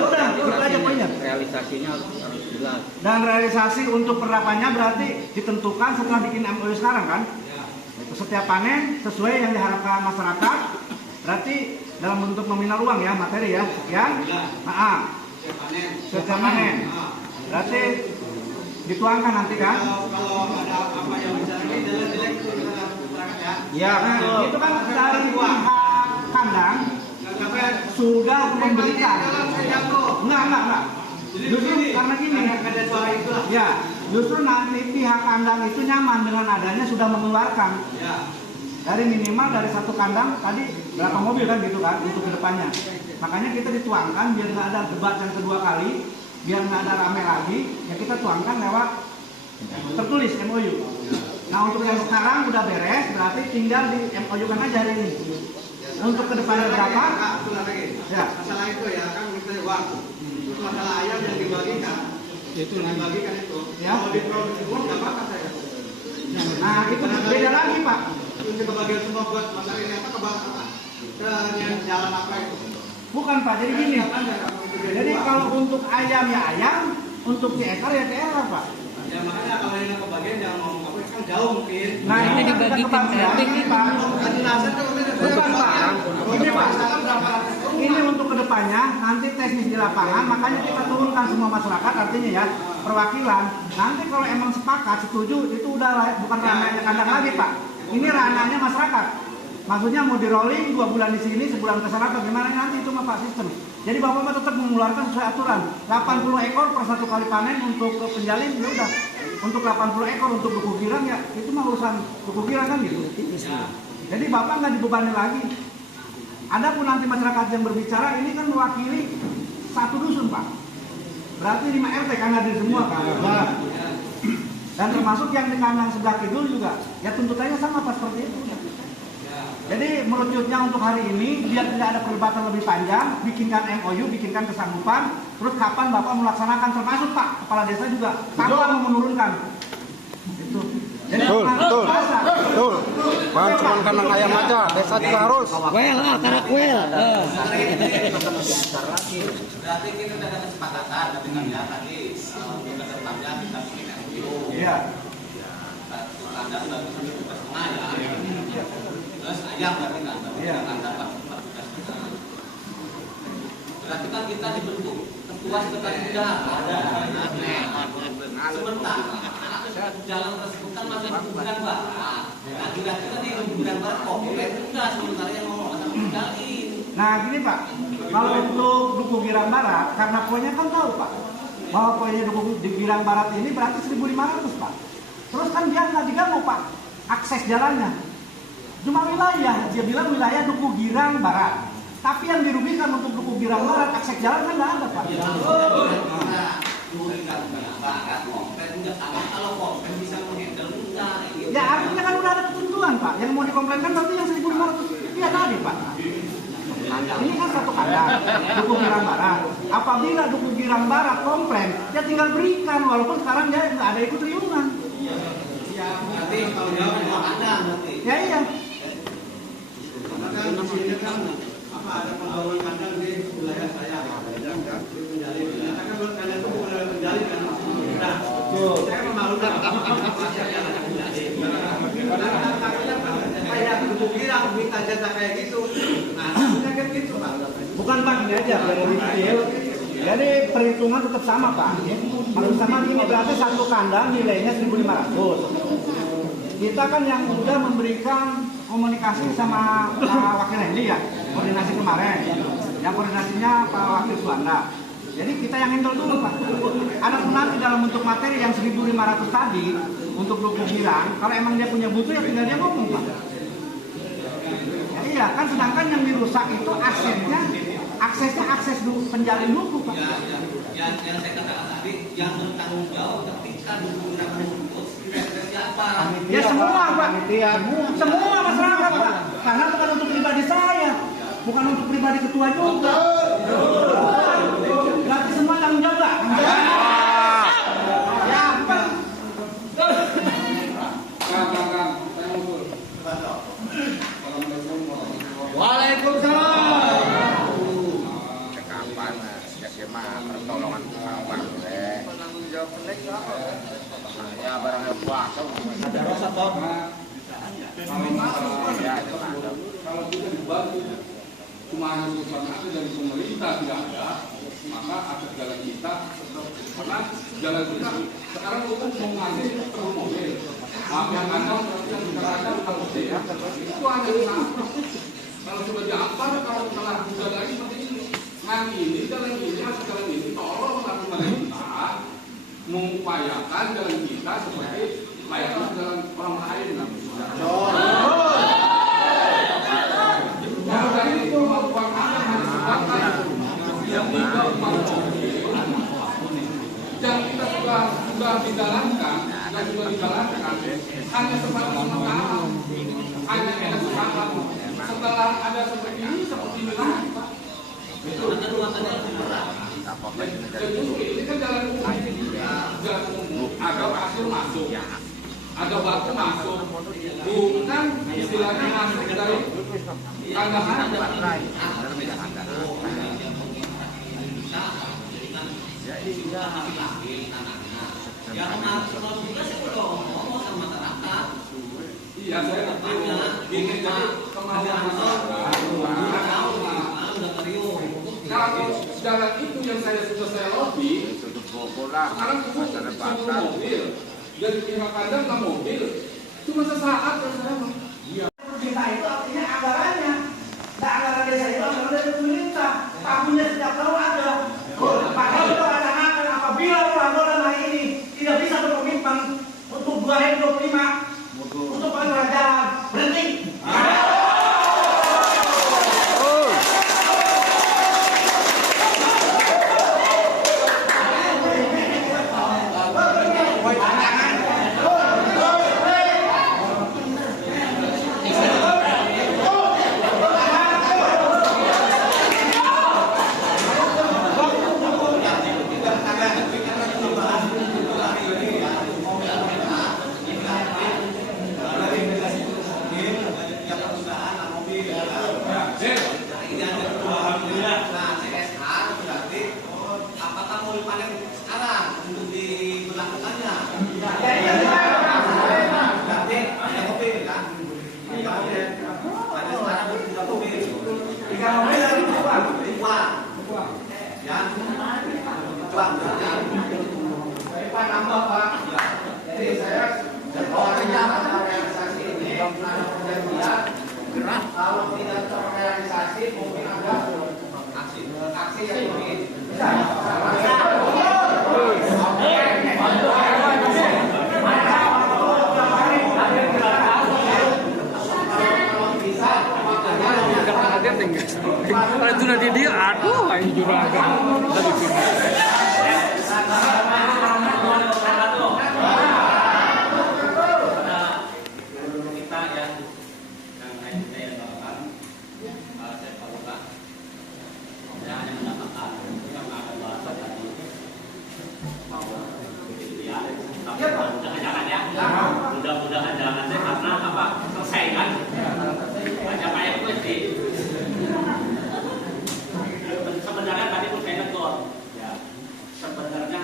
udah, itu aja poinnya. Realisasinya harus jelas. Dan realisasi untuk penerapannya berarti ditentukan setelah bikin MOU sekarang kan. Setiap panen sesuai yang diharapkan masyarakat. Berarti dalam bentuk nominal uang ya, materi ya. Sekian. Setiap panen. Berarti dituangkan nanti kan. Kalau ada apa yang bisa jelek-jelek itu kita masyarakat ya. Ya, itu kan dari pihak kandang sudah memberikan. Enggak. Justru karena gini, ya, justru nanti pihak kandang itu nyaman dengan adanya sudah mengeluarkan. Dari minimal dari 1 kandang tadi berapa mobil kan gitu kan untuk kedepannya. Makanya kita dituangkan biar nggak ada debat yang kedua kali, biar nggak ada rame lagi, ya kita tuangkan lewat tertulis MOU. Nah untuk yang sekarang udah beres, berarti tinggal di MOU kan aja hari ini. Untuk kedepannya berapa? Ya. Masalah itu ya kan kita uang. Terus masalah ayam yang dibagikan. Itu dibagikan itu. Ya. Kalau diproduksi uang nggak apa-apa saya. Nah itu beda lagi Pak. Untuk kebagian semua buat masalah ini apa kebagian ke jalan apa itu? Bukan Pak, jadi gini. Jadi kalau untuk ayam ya ayam, untuk CSR ya CSR Pak. Ya makanya kalau yang kebagian jangan ngomong apa kan jauh mungkin. Nah ini dibagikan ini Pak. Bukan Pak. Ini Pak. Ini untuk kedepannya nanti teknis di lapangan, makanya kita turunkan semua masyarakat, artinya ya perwakilan. Nanti kalau emang sepakat setuju itu udah bukan ranahnya kandang lagi Pak. Ini ranahnya masyarakat. Maksudnya mau di rolling 2 bulan di sini, sebulan ke sana bagaimana nanti itu mah Pak sistem. Jadi Bapak mah tetap mengeluarkan sesuai aturan. 80 ekor per 1 kali panen untuk penjalin ya udah. Untuk 80 ekor untuk duku girang ya itu mah urusan duku girang kan gitu. Jadi Bapak nggak dibebani lagi. Adapun nanti masyarakat yang berbicara ini kan mewakili 1 dusun Pak. Berarti 5 RT kan hadir semua kan. Dan termasuk yang di kandang sebelah kidul juga. Ya tuntutannya sama Pak seperti itu. Jadi merucutnya untuk hari ini biar tidak ada perdebatan lebih panjang, bikinkan MOU, bikinkan kesanggupan, terus kapan Bapak melaksanakan termasuk Pak Kepala Desa juga kapan mau menurunkan. Itu. Jadi Betul. Bukan cuma kandang ayam aja, desa juga harus. Berarti kita sudah ada kesepakatan dengan ya tadi untuk kedepannya kita bikin MOU. Iya. Anda sudah bisa tugas setengah ya. Terus ayam berarti kan? Iya. Anda berarti kan kita dibentuk ketua sekretaris sudah ada. Sementara jalan tersebut kan masih bulan barat. Nah kira-kira di bulan barat komplit enggak sementara yang ngomong akan menjalin. Nah gini Pak, kalau untuk Duku Girang Barat, karena poinnya kan tahu Pak, bahwa poinnya Duku Girang Barat ini berarti 1.500 Pak. Terus kan dia nggak diganggu Pak, akses jalannya. Cuma wilayah, dia bilang wilayah Duku Girang Barat. Tapi yang dirugikan untuk Duku Girang Barat, akses jalan kan nggak ada Pak. Ya artinya kan udah ada ketentuan Pak. Yang mau dikomplainkan berarti yang 1.500 dia tadi Pak. Ini kan 1 kandang, Duku Girang Barat. Apabila Duku Girang Barat komplain, ya tinggal berikan walaupun sekarang dia nggak ada ikut riungan. Nanti kalau jawab ada nanti. Ya iya. Maka di sini kan apa ada pembangunan kandang di wilayah saya. Menjalin. Karena kandang itu bukan ada menjalin kan. Nah, saya memalukan masyarakat yang menjalin. Karena takutnya kayak Duku Girang minta jatah kayak gitu. Nah, takutnya kan gitu Pak. Bukan Pak, ini aja biar lebih kecil. Jadi perhitungan tetap sama Pak. Maksud sama ini berarti 1 kandang nilainya 1.500. Kita kan yang udah memberikan komunikasi sama Pak Wakil Hendy ya, koordinasi kemarin. Yang koordinasinya Pak Wakil Suwanda. Jadi kita yang handle dulu Pak. Ada nanti dalam bentuk materi yang 1.500 tadi untuk Duku Girang. Kalau emang dia punya butuh ya tinggal dia ngomong Pak. Ya, iya kan sedangkan yang dirusak itu aksesnya akses penjalin duku Pak. Yang saya katakan tadi yang bertanggung jawab ketika Duku Girang memutus siapa? Ya semua Pak. Semua masyarakat Pak. Karena bukan untuk pribadi saya, bukan untuk pribadi ketua juga. pertolongan kawan penanggung jawab ya barangnya puasa ada rasa toh kalau kita dibantu cuma hanya urusan ada dari pemerintah tidak ada, maka atas jalan kita karena jalan kita sekarang hukum mengasih perlu mobil yang kantong yang kadang kalau ya itu hanya mengatur kalau sudah diantar kalau telah bukan lagi seperti ini ini jalan ini masih jalan ini tolong pemerintah mengupayakan jalan kita seperti layaknya jalan orang lain itu yang kita sudah dijalankan hanya sementara hanya setelah ada seperti ini lagi itu ini kan jalan umum ada pasir masuk ada batu masuk bukan istilahnya masuk dari kandangan ya kalau juga saya perlu ngomong sama masyarakat. Iya, saya bikin jadi kemauan kalau jalan itu yang saya lobby sekarang suruh mobil dari pihak kandang ke mobil cuma sesaat saya pemerintah itu artinya anggarannya anggaran desa itu anggaran dari pemerintah tahunnya setiap tahun ada padahal itu akan apabila peraturan hari ini tidak bisa berkomitmen untuk 2025 untuk pengelolaan jalan berhenti. Kalau tidak terrealisasi mungkin ada aksi yang mungkin bisa. Kalau itu nanti dia, aduh, ini juga agak mudah-mudahan jangan deh karena apa selesai kan ada kayak gue sih sebenarnya tadi pun saya negor ya sebenarnya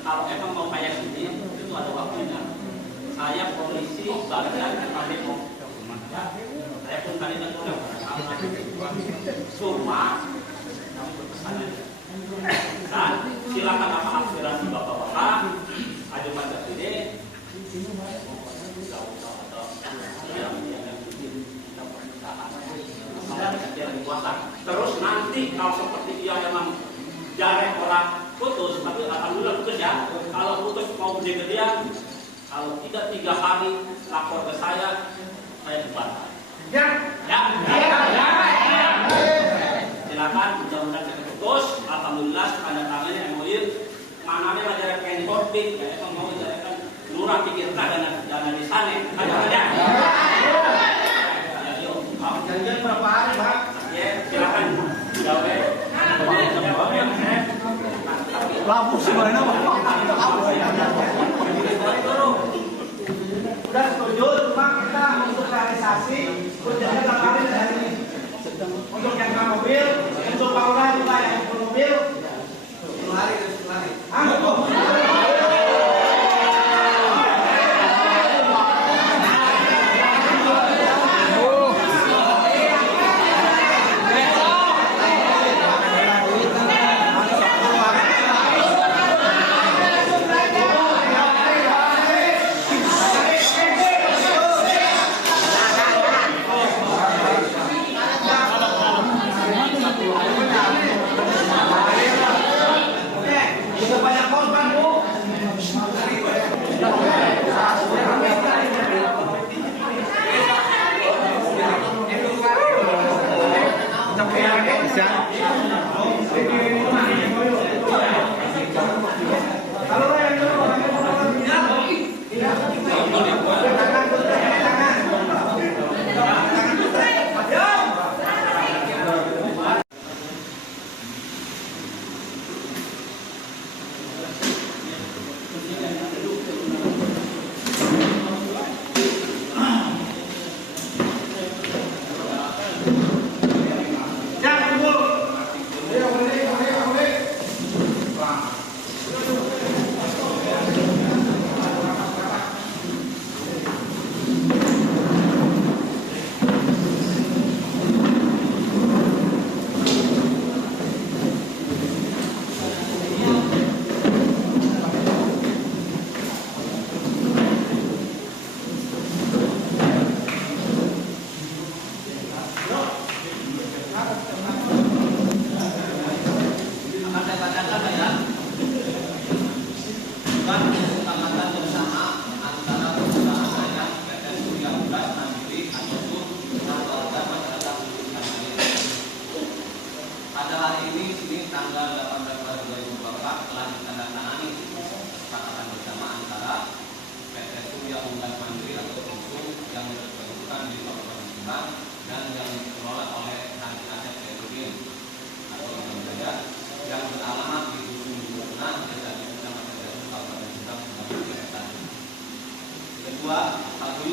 kalau emang mau kayak gini itu ada waktunya saya polisi bagian tadi mau ya saya pun tadi negor semua dan silakan apa aspirasi bapak-bapak ada pada sini terus nanti kalau seperti dia memang jarak orang putus, tapi alhamdulillah putus ya. Kalau putus mau gede-gedean, kalau tidak 3 hari lapor ke saya dibantah. Ya. Silakan, mudah-mudahan saya putus. Alhamdulillah tanda tangannya MOU. Mana ada jarak kain korbit, ya emang mau jarakkan lurah pikirkan dana di sana. Ada. Janjian berapa hari, Pak? Ya, silakan. Gawe. Lampu sebenarnya Pak. Sudah setuju, cuma kita untuk realisasi kerjanya 8 hari dari ini. Untuk yang ke mobil, untuk Paula juga yang ke mobil 10 hari.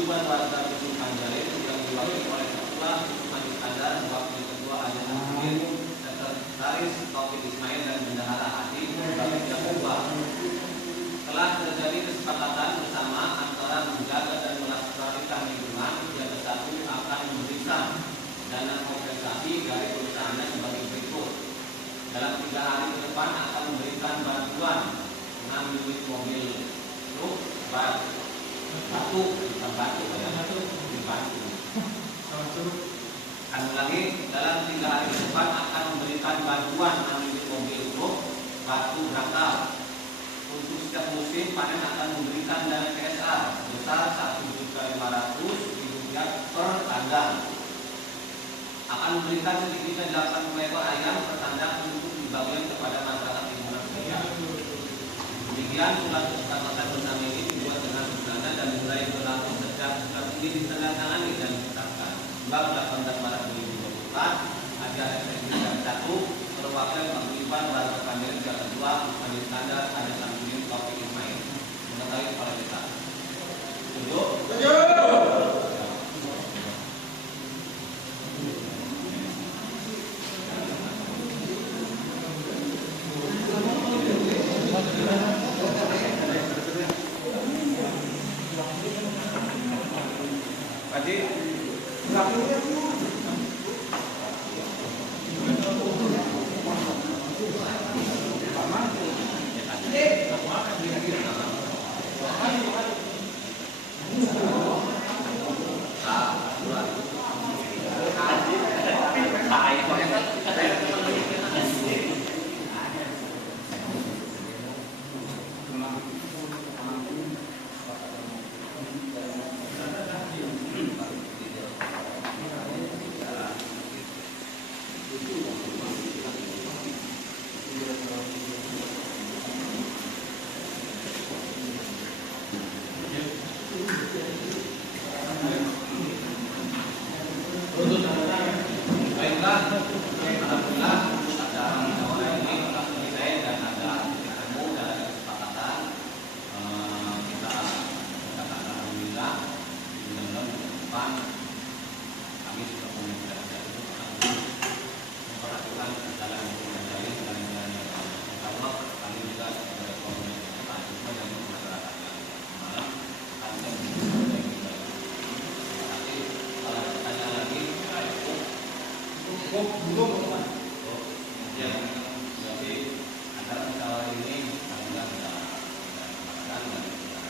paguyuban warga Dusun Panjalin yang diwakili oleh Ketua Dusun Iskandar, Wakil Ketua Ajan Asmir, Sekretaris Taufik Ismail dan Bendahara Hadi sebagai ketua. Telah terjadi kesepakatan bersama antara menjaga dan melestarikan lingkungan yang bersatu akan memberikan dana kompensasi dari perusahaannya sebagai berikut. Dalam 3 hari ke depan akan memberikan bantuan 6 unit mobil truk batu, bukan batu, dibantu. Kami lagi dalam 3 hari ke depan akan memberikan bantuan 6 unit mobil truk batu berangkal. Untuk setiap musim panen akan memberikan dana CSR sebesar Rp1.500.000 per kandang. Akan memberikan sedikitnya 80 ekor ayam per kandang untuk dibagikan kepada masyarakat lingkungan sekitar. Demikian surat kesepakatan bersama ini dibuat dengan sederhana dan mulai berlaku sejak surat ini ditandatangani dan disahkan. 18 Maret 2024 acara SPM 1 perwakilan paguyuban warga Panjalin yang kedua Dusun Iskandar ada Samsudin Taufik Ismail mengetahui kepala desa. Setuju? Baiklah, alhamdulillah ada musyawarah ini telah selesai dan ada ketemu dan ada kesepakatan. Kita katakan alhamdulillah mudah-mudahan ke depan kami sudah komunikasi itu akan memperhatikan jalan dari jalan-jalan yang insya kami juga sebagai komunikasi mahasiswa dan masyarakat yang malam akan memperbaiki. Tapi kalau ditanya lagi belum. Ya, jadi antara musyawarah ini alhamdulillah kita katakan dan kita